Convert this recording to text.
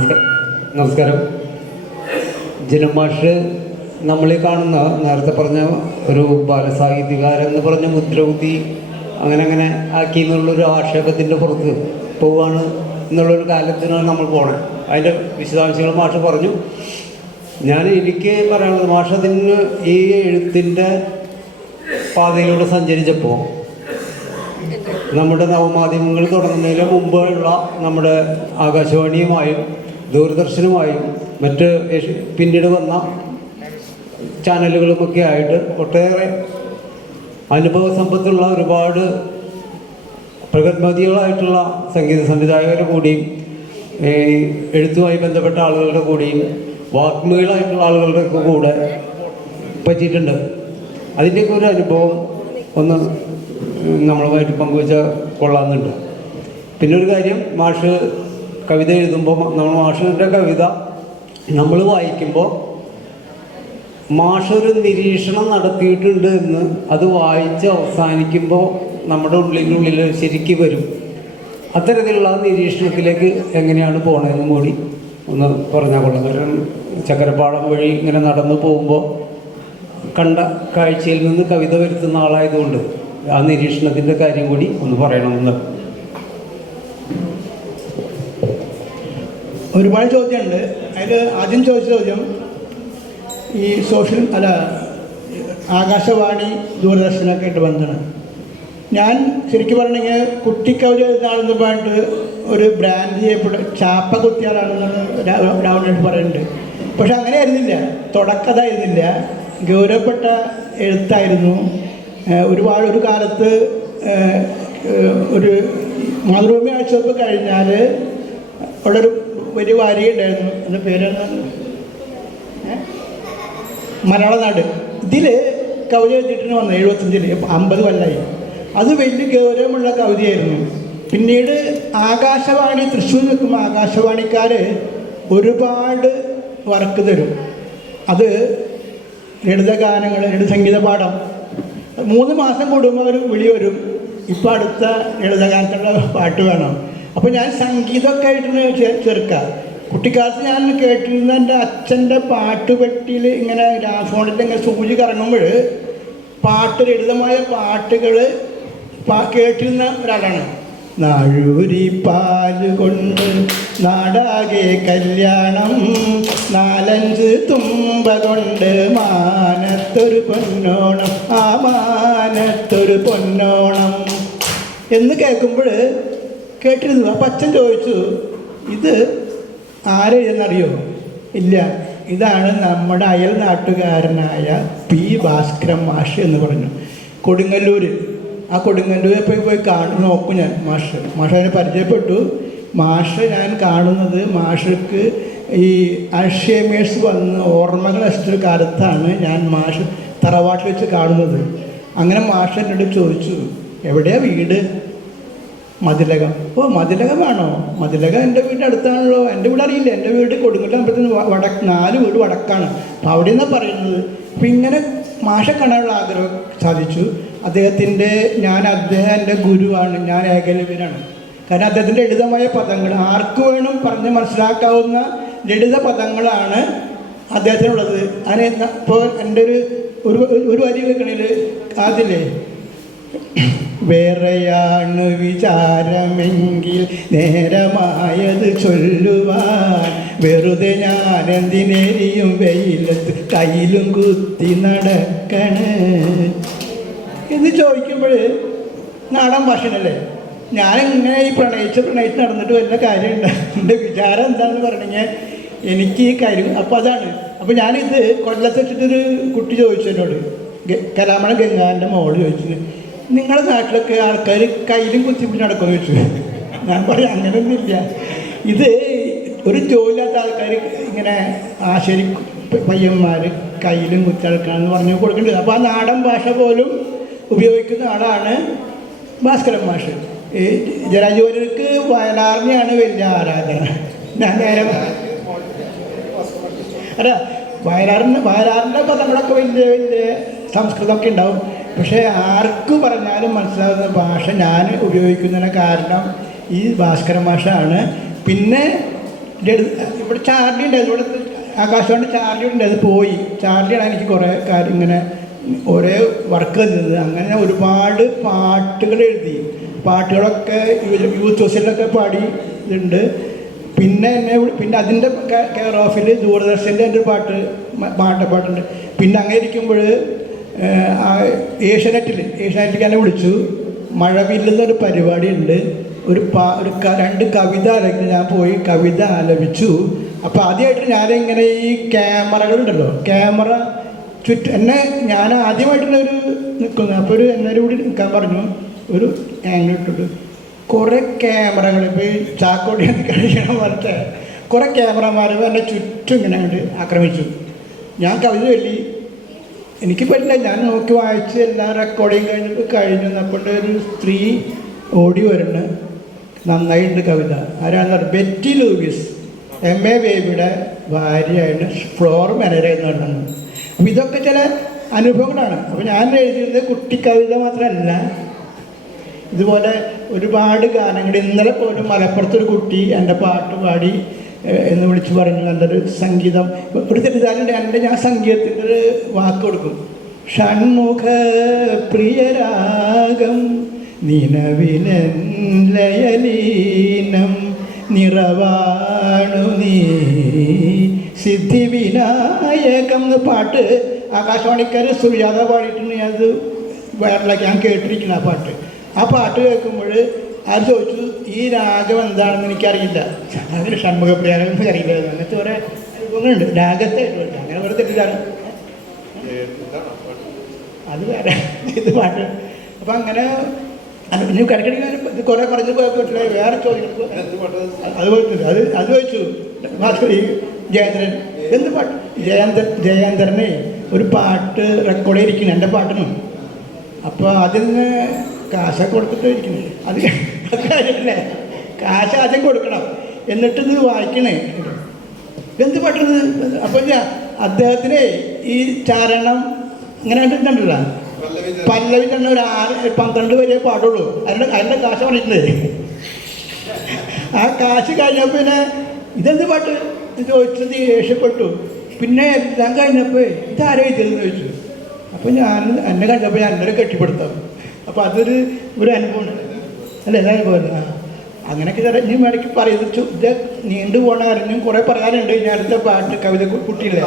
നമസ്കാരം. ജിനം മാഷ് നമ്മളീ കാണുന്ന നേരത്തെ പറഞ്ഞ ഒരു ബാലസാഹിത്യകാരെന്ന് പറഞ്ഞ മുദ്രകുത്തി അങ്ങനെ ആക്കി എന്നുള്ളൊരു ആക്ഷേപത്തിൻ്റെ പുറത്ത് പോവുകയാണ് എന്നുള്ളൊരു കാലത്തിനാണ് നമ്മൾ പോണത്. അതിൻ്റെ വിശദാംശങ്ങൾ മാഷ് പറഞ്ഞു. എനിക്ക് പറയാനുള്ളത്, മാഷ് അതിന് ഈ എഴുത്തിൻ്റെ പാതയിലൂടെ സഞ്ചരിച്ചപ്പോൾ നമ്മുടെ നവമാധ്യമങ്ങൾ തുടങ്ങുന്നതിന് മുമ്പുള്ള നമ്മുടെ ആകാശവാണിയുമായും ദൂരദർശനുമായും മറ്റ് പിന്നീട് വന്ന ചാനലുകളുമൊക്കെ ആയിട്ട് ഒട്ടേറെ അനുഭവ സമ്പത്തുള്ള ഒരുപാട് പ്രഗത്ഭതികളായിട്ടുള്ള സംഗീത സംവിധായകരുടെ കൂടിയും എഴുത്തുമായി ബന്ധപ്പെട്ട ആളുകളുടെ കൂടിയും വാഗ്മികളായിട്ടുള്ള ആളുകളുടെ കൂടെ പറ്റിയിട്ടുണ്ട്. അതിൻ്റെയൊക്കെ ഒരു അനുഭവം ഒന്ന് നമ്മളുമായിട്ട് പങ്കുവെച്ചാൽ കൊള്ളാമെന്നുണ്ട്. പിന്നെ ഒരു കാര്യം, മാഷ് കവിത എഴുതുമ്പോൾ നമ്മൾ മാഷിൻ്റെ കവിത നമ്മൾ വായിക്കുമ്പോൾ മാഷൊരു നിരീക്ഷണം നടത്തിയിട്ടുണ്ട് എന്ന് അത് വായിച്ച് അവസാനിക്കുമ്പോൾ നമ്മുടെ ഉള്ളിനുള്ളിൽ ശരിക്കും വരും. അത്തരത്തിലുള്ള നിരീക്ഷണത്തിലേക്ക് എങ്ങനെയാണ് പോകണമെന്നും കൂടി ഒന്ന് പറഞ്ഞാൽ കൊള്ളാം. കാരണം ചക്കരപ്പാടം വഴി ഇങ്ങനെ നടന്നു പോകുമ്പോൾ കണ്ട കാഴ്ചയിൽ നിന്ന് കവിത വരുത്തുന്ന ആളായതുകൊണ്ട് ആ നിരീക്ഷണത്തിൻ്റെ കാര്യം കൂടി ഒന്ന് പറയണമെന്ന്. ഒരുപാട് ചോദ്യമുണ്ട്. അതിൽ ആദ്യം ചോദിച്ച ചോദ്യം ഈ ആകാശവാണി ദൂരദർശനൊക്കെ ആയിട്ട് ബന്ധമാണ്. ഞാൻ ശരിക്കും പറഞ്ഞെങ്കിൽ കുട്ടിക്കവിത എഴുതാണെന്ന് പറഞ്ഞിട്ട് ഒരു ബ്രാൻഡ് ചെയ്യപ്പെട്ട ചാപ്പ കുത്തിയാളാണെന്നാണ് രാവണായിട്ട് പറയുന്നുണ്ട്. പക്ഷെ അങ്ങനെ ആയിരുന്നില്ല, തുടക്കതായിരുന്നില്ല, ഗൗരവപ്പെട്ട എഴുത്തായിരുന്നു. ഒരു കാലത്ത് ഒരു മാതൃഭൂമി ആഴ്ചവെപ്പ് കഴിഞ്ഞാൽ അവിടെ ഒരു വലിയ വാരികയുണ്ടായിരുന്നു. അതിൻ്റെ പേരെന്താണ്, മലയാളനാട്. ഇതിൽ കവിത എഴുതിയിട്ടാണ് വന്നത് 75-ൽ, 50 കൊല്ലമായി. അത് വലിയ ഗൗരവമുള്ള കവിതയായിരുന്നു. പിന്നീട് ആകാശവാണി തൃശ്ശൂർ നിൽക്കുമ്പോൾ ആകാശവാണിക്കാർ ഒരുപാട് വർക്ക് തരും. അത് ലളിതഗാനങ്ങൾ, ലളിതസംഗീത പാഠം 3 മാസം കൂടുമ്പോൾ ഒരു വിളി വരും, ഇപ്പോൾ അടുത്ത ലളിതഗാനത്തിലുള്ള പാട്ട് വേണം. അപ്പോൾ ഞാൻ സംഗീതമൊക്കെ ആയിട്ട് ചേർക്കാം. കുട്ടിക്കാലത്ത് ഞാൻ കേട്ടിരുന്ന എൻ്റെ അച്ഛൻ്റെ പാട്ടുപെട്ടിയിൽ ഇങ്ങനെ ഫോണിൽ ഇങ്ങനെ സൂചി കറങ്ങുമ്പോൾ ലളിതമായ പാട്ടുകൾ കേട്ടിരുന്ന ഒരാളാണ്. നാഴൂരി പാലുകൊണ്ട് നാടാകെ കല്യാണം, 4-5 തുമ്പ കൊണ്ട് മാനത്തൊരു പൊന്നോണം, ആ മാനത്തൊരു പൊന്നോണം എന്ന് കേൾക്കുമ്പോൾ കേട്ടിരുന്നു. അപ്പം അച്ഛൻ ചോദിച്ചു, ഇത് ആരെയെന്നറിയോ? ഇല്ല, ഇതാണ് നമ്മുടെ അയൽ നാട്ടുകാരനായ പി ഭാസ്കരൻ മാഷ് എന്ന് പറഞ്ഞു. കൊടുങ്ങല്ലൂർ. ആ കൊടുങ്ങല്ലൂരെ പോയി നോക്കും ഞാൻ. മാഷ് അതിനെ പരിചയപ്പെട്ടു. മാഷ് ഞാൻ കാണുന്നത്, മാഷക്ക് ഈ അൽഷേമേഴ്സ് വന്ന് ഓർമ്മകൾ നശിച്ചൊരു കാലത്താണ് ഞാൻ മാഷ് തറവാട്ടിൽ വെച്ച് കാണുന്നത്. അങ്ങനെ മാഷ് എന്നോട് ചോദിച്ചു, എവിടെയാണ് വീട്? മതിലകം. ഓ, മതിലകമാണോ? മതിലകം എൻ്റെ വീടിൻ്റെ അടുത്താണല്ലോ. എൻ്റെ വീട് അറിയില്ല. എൻ്റെ വീട് കൊടുങ്ങല്ലൂർ അമ്പലത്തിന് 4 വീട് വടക്കാണ്. അപ്പോൾ അവിടെ നിന്നാണ് പറയുന്നത്. അപ്പം ഇങ്ങനെ മാഷെ കാണാനുള്ള ആഗ്രഹം സാധിച്ചു. അദ്ദേഹം എൻ്റെ ഗുരുവാണ്, ഞാൻ ഏകലവ്യനാണ്. കാരണം അദ്ദേഹത്തിൻ്റെ ലളിതമായ പദങ്ങൾ ആർക്ക് വേണം പറഞ്ഞ് മനസ്സിലാക്കാവുന്ന ലളിത പദങ്ങളാണ് അദ്ദേഹത്തിനുള്ളത്. അതിന് ഇപ്പോൾ എൻ്റെ ഒരു വരി വെക്കണേൽ അതില്ലേ, വേറെയാണ് വിചാരമെങ്കിൽ നേരമായത് ചൊല്ലുവാൻ, വെറുതെ ഞാൻ എന്തിനേരിയും വെയിലത്ത് കയ്യിലും കുത്തി നടക്കണ് എന്ന് ചോദിക്കുമ്പോൾ നാടൻ ഭാഷനല്ലേ. ഞാനിങ്ങനെ ഈ പ്രണയിച്ച് നടന്നിട്ട് വല്ല കാര്യമുണ്ട്. എൻ്റെ വിചാരം എന്താണെന്ന് പറഞ്ഞെങ്കിൽ എനിക്ക് ഈ കാര്യം അപ്പോൾ അതാണ്. അപ്പോൾ ഞാനിത് കൊല്ലത്ത് വെച്ചിട്ടൊരു കുട്ടി ചോദിച്ചു എന്നോട്, കലാമണ ഗംഗാൻ്റെ മോള് ചോദിച്ചു, നിങ്ങളുടെ നാട്ടിലൊക്കെ ആൾക്കാർ കയ്യിലും കുത്തിപ്പിടിച്ച് നടക്കുമെന്ന് ചോദിച്ചു. ഞാൻ പറയും അങ്ങനെയൊന്നുമില്ല. ഇത് ഒരു ജോലിയില്ലാത്ത ആൾക്കാർ ഇങ്ങനെ ആശരി പയ്യന്മാർ കയ്യിലും കുത്തി നടക്കാമെന്ന് പറഞ്ഞു കൊടുക്കേണ്ടത്. അപ്പോൾ ആ നാടൻ ഭാഷ പോലും ഉപയോഗിക്കുന്ന ആളാണ് ഭാസ്കരൻ മാഷ്. ഈ ജരാജോലിക്ക് വയലാറിനെയാണ് വലിയ ആരാധന. ഞാൻ നേരെ വയലാറിൻ്റെ പദങ്ങളൊക്കെ വലിയ സംസ്കൃതമൊക്കെ ഉണ്ടാവും. പക്ഷേ ആർക്ക് പറഞ്ഞാലും മനസ്സിലാവുന്ന ഭാഷ ഞാൻ ഉപയോഗിക്കുന്നതിന് കാരണം ഈ ഭാസ്കരൻ മാഷാണ്. പിന്നെ ഇവിടെ ചാർലി ഉണ്ടായിരുന്നു, ഇവിടെ ആകാശവാണി ചാർലി ഉണ്ട്, അത് പോയി. ചാർലിയാണ് എനിക്ക് കുറേ കാര്യം ഇങ്ങനെ ഒരേ വർക്ക് തന്നത്. അങ്ങനെ ഞാൻ ഒരുപാട് പാട്ടുകൾ എഴുതി. പാട്ടുകളൊക്കെ യൂത്ത് ഹോസ്റ്റലിലൊക്കെ പാടി ഇതുണ്ട്. പിന്നെ അതിൻ്റെ കെയർ ഓഫിൽ ദൂരദർശൻ്റെ എൻ്റെ ഒരു പാട്ടുണ്ട്. പിന്നെ അങ്ങനെ ഇരിക്കുമ്പോൾ ഏഷ്യാനെറ്റിലേക്ക് എന്നെ വിളിച്ചു. മഴവില്ലെന്നൊരു പരിപാടിയുണ്ട്, രണ്ട് കവിത ഞാൻ പോയി കവിത ആലപിച്ചു. അപ്പോൾ ആദ്യമായിട്ട് ഞാനിങ്ങനെ ഈ ക്യാമറകളുണ്ടല്ലോ, ക്യാമറ ഞാൻ ആദ്യമായിട്ടുള്ള നിൽക്കുന്നു. അപ്പോൾ എന്നോട് കൂടി നിൽക്കാൻ പറഞ്ഞു. ഒരു ആംഗിൾ ഇട്ടിട്ട് കുറേ ക്യാമറകൾ, ഇപ്പോൾ ഈ ചാക്കോടി കഴിയണം പോലത്തെ കുറേ ക്യാമറമാർ എന്നെ ചുറ്റും ഇങ്ങനെ അങ്ങോട്ട് ആക്രമിച്ചു. ഞാൻ കവിത ചൊല്ലി, എനിക്ക് പറ്റില്ല, ഞാൻ നോക്കി വായിച്ച് എല്ലാ റെക്കോർഡിങ് കഴിഞ്ഞു. അപ്പോൾ ഒരു സ്ത്രീ ഓടി വരുന്നു, നന്നായിട്ടുണ്ട് കവിത. ആരാണെന്ന് പറഞ്ഞാൽ ബെറ്റി ലൂയിസ്, MA ബേബിയുടെ ഭാര്യയായിട്ട് ഫ്ലോർ മാനേജർ എന്ന് പറയുന്നത്. അപ്പോൾ ഇതൊക്കെ ചില അനുഭവങ്ങളാണ്. അപ്പോൾ ഞാൻ എഴുതിയിരുന്നത് കുട്ടിക്കവിത മാത്രമല്ല, ഇതുപോലെ ഒരുപാട് ഗാനങ്ങൾ. ഇന്നലെ പോലും മലപ്പുറത്തൊരു കുട്ടി എൻ്റെ പാട്ട് പാടി എന്ന് വിളിച്ച് പറഞ്ഞു, നല്ലൊരു സംഗീതം. ഒരു തെറ്റിദ്ധാരണ ഞാൻ സംഗീതത്തിൻ്റെ ഒരു വാക്ക് കൊടുക്കും. ഷൺമുഖ പ്രിയരാഗം നിലവിലീനം നിറവാണു നീ സിദ്ധിവിനായകം എന്ന പാട്ട് ആകാശവാണിക്കാർ സുജാത പാടിയിട്ടുണ്ട്. ഞാനത് വൈറലാക്കി ഞാൻ കേട്ടിരിക്കുന്നു ആ പാട്ട് കേൾക്കുമ്പോൾ അത് ചോദിച്ചു, ഈ രാഗം എന്താണെന്ന് എനിക്കറിയില്ല. അതിന് ഷൺമുഖപ്രിയാരം എനിക്കറിയില്ല. അങ്ങനത്തെ കുറേ അനുഭവങ്ങളുണ്ട് രാഗത്തായിട്ട്. അങ്ങനെ വേറെ തെറ്റിദ്ധാരണ, അത് വേറെ ഇത് പാട്ട്. അപ്പം അങ്ങനെ ഇനി കിടക്കിടക്ക് ഇത് കുറേ പറഞ്ഞു പോയാൽ പറ്റില്ല. വേറെ ചോദ്യങ്ങൾ അത് ചോദിച്ചു ഈ ജയേന്ദ്രൻ. എന്ത് പാട്ട്? ജയേന്ദ്രനെ ഒരു പാട്ട് റെക്കോർഡ് ചെയ്തിരിക്കുന്നു എൻ്റെ പാട്ടിനും. അപ്പോൾ അതിന് കാശൊക്കെ കൊടുത്തിട്ട് ഇരിക്കുന്നത്. അത് കാര്യമില്ലേ, കാശ് ആദ്യം കൊടുക്കണം, എന്നിട്ടിത് വായിക്കണേ. എന്ത് പാട്ടത്? അപ്പോൾ അദ്ദേഹത്തിന് ഈ ചാരണം അങ്ങനെ കണ്ടിട്ടുണ്ടല്ലോ, പല്ലവി തന്നെ ഒരു 12 വരെ പാടുള്ളൂ. അതിൻ്റെ കാശ് പറഞ്ഞിട്ടുണ്ട്. ആ കാശ് കഴിഞ്ഞപ്പോൾ പിന്നെ ഇതെന്ത് പാട്ട് ചോദിച്ചത് ദേഷ്യപ്പെട്ടു. പിന്നെ എല്ലാം കഴിഞ്ഞപ്പോൾ ഇതാരോ എഴുതിയതെന്ന് ചോദിച്ചു. അപ്പോൾ ഞാൻ എന്നെ കണ്ടപ്പോൾ ഞാൻ എന്നൊരു കെട്ടിപ്പെടുത്താം. അപ്പോൾ അതൊരു അനുഭവമാണ് അല്ല, എല്ലാ അനുഭവം. അങ്ങനെയൊക്കെ ചില ഇനി വേണമെങ്കിൽ പറയുന്നത് ഇത് നീണ്ടു പോകണ കാര്യം കുറേ പറയാനുണ്ട്. ഞാൻ അടുത്ത പാട്ട് കവിത കുട്ടികളെ